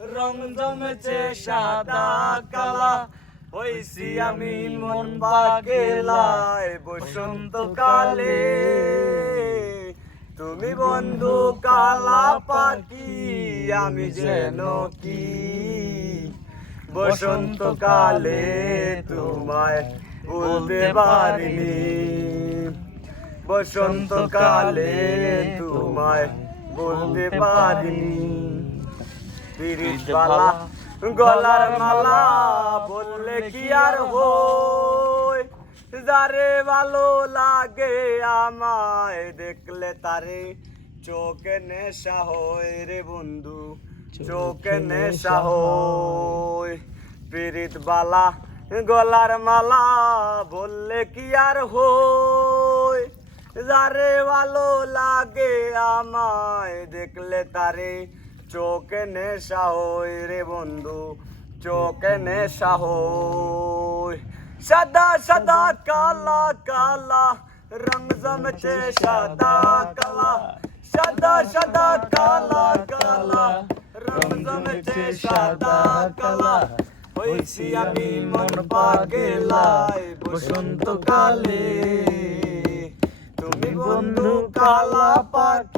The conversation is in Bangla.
রং জমেছে সাদা কালা, হইছি আমি মন পাগেলায় বসন্তকালে। তুমি বন্ধু কালা পাখি, আমি যেন কি? বসন্তকালে তোমায় বলতে পারিনি। বসন্তকালে তোমায় বলতে পারিনি। পিরিত বালা গলার মালা বললে কি আর হই? যারে ভালো লাগে আমায় দেখলে তারে চোখে নেশা হয় রে বন্ধু চোখে নেশা হয় পিরিত বালা গলার মালা বললে কি আর হই? যারে ভালো লাগে আমায় দেখলে তারে চোখে নেশা হই রে বন্ধু, চোখে নেশা হই। সাদা সাদা, কালা কালা রং জমছে সাদা, কালা। সাদা সাদা, কালা কালা রং জমছে সাদা, কালা। হইছি আমি মন পাগেলায় বসন্তকালে তুমি বন্ধু কালা পাখি